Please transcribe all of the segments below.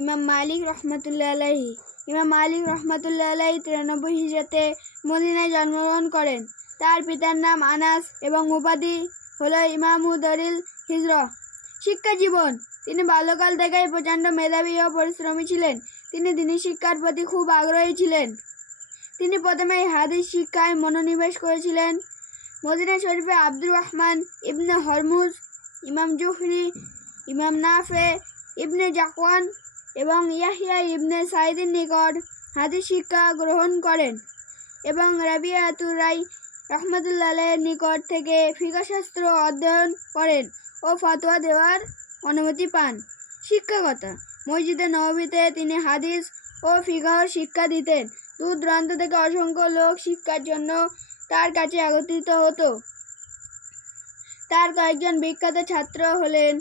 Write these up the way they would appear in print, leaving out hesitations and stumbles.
ইমাম মালিক রহমতুল্লাহ আলাইহি। ইমাম মালিক রহমতুল্লাহ আলাইহি 93 হিজরিতে মদিনায় জন্মগ্রহণ করেন। তার পিতার নাম আনাস এবং উপাধি হলো ইমামু দরিল হিজরা। শিক্ষা জীবন। তিনি বাল্যকাল থেকেই প্রচণ্ড মেধাবী ও পরিশ্রমী ছিলেন। তিনি দ্বীনি শিক্ষার প্রতি খুব আগ্রহী ছিলেন। তিনি প্রথমেই হাদিস শিক্ষায় মনোনিবেশ করেছিলেন। মদিনা শরীফে আব্দুর রহমান ইবনে হরমুজ, ইমাম জুহরি, ইমাম নাফে ইবনে জাকওয়ান এবং ইয়াহইয়া ইবনে সাঈদের নিকট হাদিস শিক্ষা গ্রহণ করেন এবং রাবিয়াতুর রাই রহমতুল্লাহ আলাইহির নিকট থেকে ফিকহ শাস্ত্র অধ্যয়ন করেন ও ফতোয়া দেওয়ার অনুমতি পান। শিক্ষকতা। মসজিদে নববীতে তিনি হাদিস ও ফিকহ শিক্ষা দিতেন। দূর দূরান্ত থেকে অসংখ্য লোক শিক্ষার জন্য তার কাছে একত্রিত হতো। তার কয়েকজন বিখ্যাত ছাত্র হলেন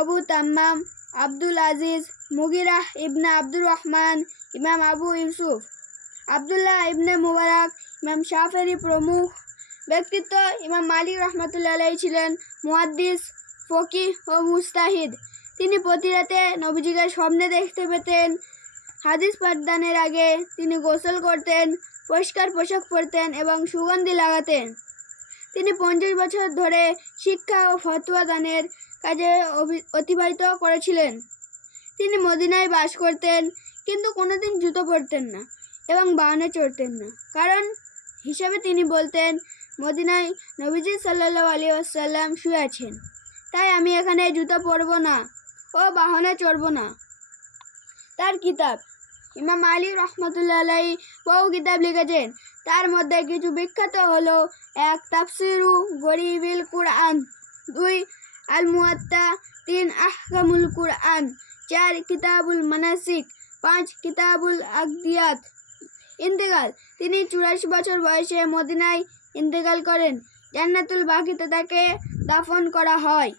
আবু তাম্মাম, আব্দুল আজিজ, মুগিরাহ ইবনে আব্দুর রহমান, ইমাম আবু ইউসুফ, আবদুল্লাহ ইবনে মুবারক, ইমাম শাফেরি প্রমুখ। ব্যক্তিত্ব। ইমাম মালিক রহমতুল্লাহ আলাইহি ছিলেন মুহাদ্দিস, ফকিহ ও মুজতাহিদ। তিনি প্রতি রাতে নবীজিকে স্বপ্নে দেখতে পেতেন। হাদিস পাঠদানের আগে তিনি গোসল করতেন, পরিষ্কার পোশাক পরতেন এবং সুগন্ধি লাগাতেন। তিনি 50 বছর ধরে শিক্ষা ও ফতোয়া দানের কাজে অতিবাহিত করেছিলেন। তিনি মদিনায় বাস করতেন, কিন্তু কোনোদিন জুতো পরতেন না এবং বাহনে চড়তেন না। কারণ হিসাবে তিনি বলতেন, মদিনায় নবীজি সাল্লাল্লাহু আলাইহি ওয়াসাল্লাম শুয়ে আছেন, তাই আমি এখানে জুতো পরব না ও বাহনে চড়ব না। তার কিতাব। ইমাম মালিক রহমতুল্লাহ আলাইহি বহু কিতাব লিখেছেন। তার মধ্যে কিছু বিখ্যাত হলো: 1 তাফসিরু গরিবিল কুরআন, 2 আল মুয়াত্তা, 3 আহকামুল কুরআন, 4 কিতাবুল মানাসিক, 5 কিতাবুল আকদিয়াত। ইন্তেকাল। তিনি 84 বছর বয়সে মদিনায় ইন্তেকাল করেন। জান্নাতুল বাকিতে তাকে দাফন করা হয়।